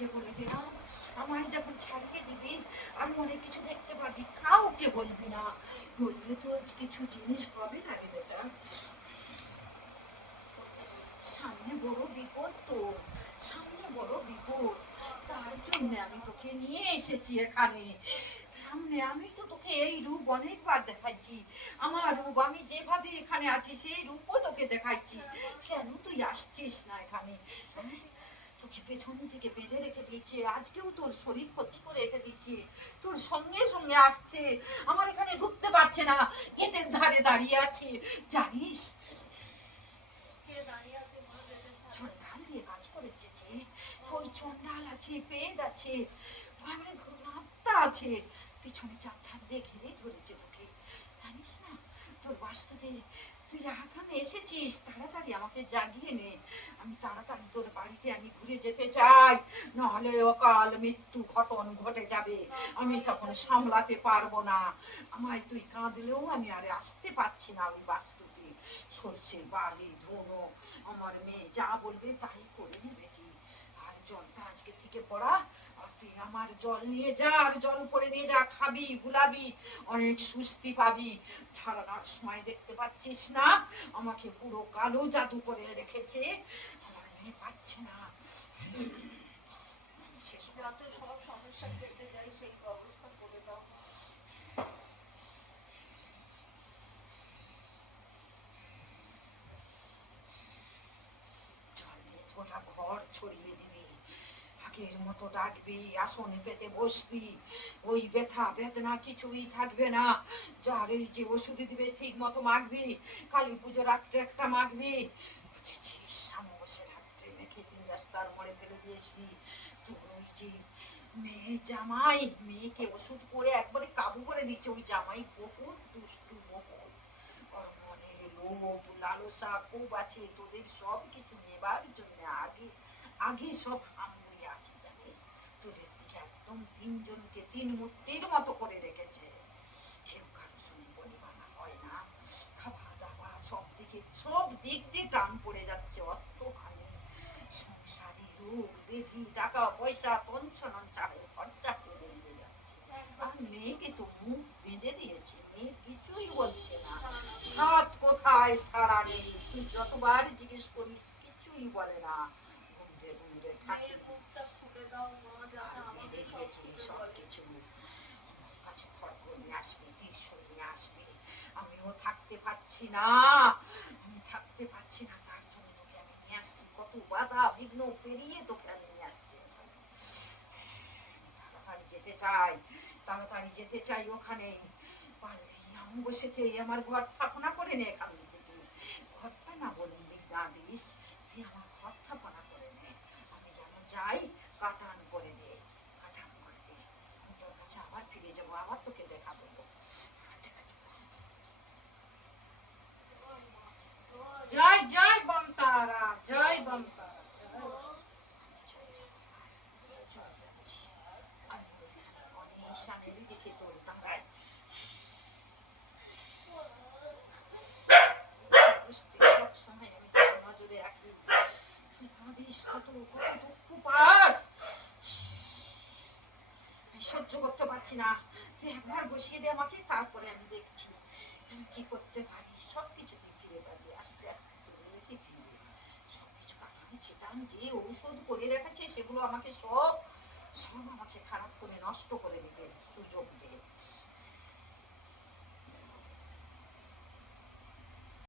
কাউকে বলে দিলাম আমায় যখন ছাড়িয়ে দিবি আমি অনেক কিছু দেখতে পাবি, কাউকে বলবি না, বললে তো কিছু জিনিস হবে না রে বেটা। সামনে বড় বিপদ, তোর সামনে বড় বিপদ, তার জন্য আমি তোকে নিয়ে এসেছি এখানে। সামনে আমি তো তোকে এই রূপ অনেকবার দেখাইছি, আমার রূপ আমি যেভাবে এখানে আছি সেই রূপও তোকে দেখাইছি, কেন তুই আসছিস না এখানে? হ্যাঁ, তোকে পেছন থেকে বেঁধে রেখে দিয়েছে, আজকেও তোর শরীর ক্ষতি করে রেখে দিচ্ছে, তোর সঙ্গে সঙ্গে আসছে, আমার এখানে ঢুকতে পারছে না, গেটের ধারে দাঁড়িয়ে আছে। জানিস চন্ডাল দিয়ে কাজ করেছে যে, ওই চন্ডাল আছে, পেট আছে, আমার আত্মা আছে, পিছনে চার দিয়ে ঘিরে ধরেছে তোকে, জানিস না? তোর বাস্তুতে তুই এখানে এসেছিস, তাড়াতাড়ি আমাকে জাগিয়ে নে, আমি তাড়াতাড়ি তোর বাড়িতে আমি ঘুরে যেতে চাই, নাহলে অকাল মৃত্যু ঘটন ঘটে যাবে, আমি তখন সামলাতে পারবো না, আমায় তুই কাঁদলেও আমি আর আসতে পারছি না ওই বাস্তুতে, সর্ষে বালি ধুনো, আমার মেয়ে যা বলবে তাই করে নেবে কি, আর জলটা আজকে থেকে পড়া, আর তুই আমার জল নিয়ে যা, আর জল করে নিয়ে যা, খাবি গুলাবি, অনেক সুস্থি পাবি, ছাড়ানোর সময় দেখতে পাচ্ছিস না আমাকে পুরো কালো জাদু করে রেখেছে, আমার মেয়ে পাচ্ছে না, শেষ যত সব সমস্যা কেটে যায় সেই অবস্থা করে দাও। গোটা ঘর ছড়িয়ে দিবি, আগের মতো ডাকবি, আসন পেতে বসবি, ওই ব্যথা বেদনা কিছুই থাকবে না, যার এই যে ওষুধ দিবে ঠিক মতো মাখবি, কালী পুজো রাত্রে একটা মাখবি, বুঝেছিস? অমাবস্যা রাত্রে মেখে দিন রাস্তার মোড়ে ফেলে দিয়ে আসবি, তোর ওই যে মেয়ে জামাই, মেয়েকে ওষুধ করে একবারে কাবু করে দিচ্ছে, ওই জামাই বহুত দুষ্টু, বহুত ওর মনের লোভ লালসা খুব আছে, তোদের সব কিছু নেবার জন্য আগে আগে সব হামড়ে আছে, জানিস? তোদের দিকে একদম তিনজনকে তিন মূর্তির মতো করে রেখেছে, কেউ কারো সঙ্গে বনিবানা হয় না, খাওয়া দাওয়া সব দিক দিয়ে টান পড়ে যাচ্ছে, অর্থ হানি, সংসারী রোগ বেধি, টাকা পয়সা তঞ্চনঞ্চা হয়ে খরচা করে বেরিয়ে যাচ্ছে, আর মেয়েকে তো মুখ বেঁধে দিয়েছে, মেয়ে কিছুই বলছে না, সাত কোথায় সারা নেই, তুই যতবার জিজ্ঞেস করিস কিছুই বলে না, ঘুমরে ঘুমরে থাকে, মুখটা খুলে দাও মা, যাতে আমাদের সব কিছু কাছে খড়গ নিয়ে আসবে, ত্রিশূল নিয়ে আসবে, আমিও থাকতে পারছি না, আমি থাকতে পারছি না, তার জন্য তোকে আমি নিয়ে আসছি, কত বাধা বিঘ্ন পেরিয়ে তোকে আমি নিয়ে আসছি, তাড়াতাড়ি যেতে চাই, তাড়াতাড়ি যেতে চাই ওখানেই, পারলে অমাবস্যাতেই আমার ঘর স্থাপনা করে নে, এখান থেকে ঘরটা না বলবি না দিস, তুই আমার ঘর স্থাপনা করে নে, আমি যেন যাই, কাটান করে দে, কাটান করে দে, আমি তোর কাছে আবার ফিরে যাবো, আবার তোকে দেখা দেবো। জয় জয় বমতারা, জয় বমতারা, স্বামীর দিকে তোর তাঙ্গায় সব সময় আমি তোর নজরে রাখি, তুই কাঁদিস, কত কত দুঃখ পাস, আমি সহ্য করতে পারছি না, তুই একবার বসিয়ে দে আমাকে, তারপরে আমি দেখছি আমি কি করতে পারি, সব কিছু তুই ফিরে পাবি, আস্তে আস্তে তুই ফিরবি, সব কিছু কাটানো ছিটান যে ঔষধ করে রেখেছে সেগুলো আমাকে সব সব আমাকে খারাপ করে নষ্ট করে দিতে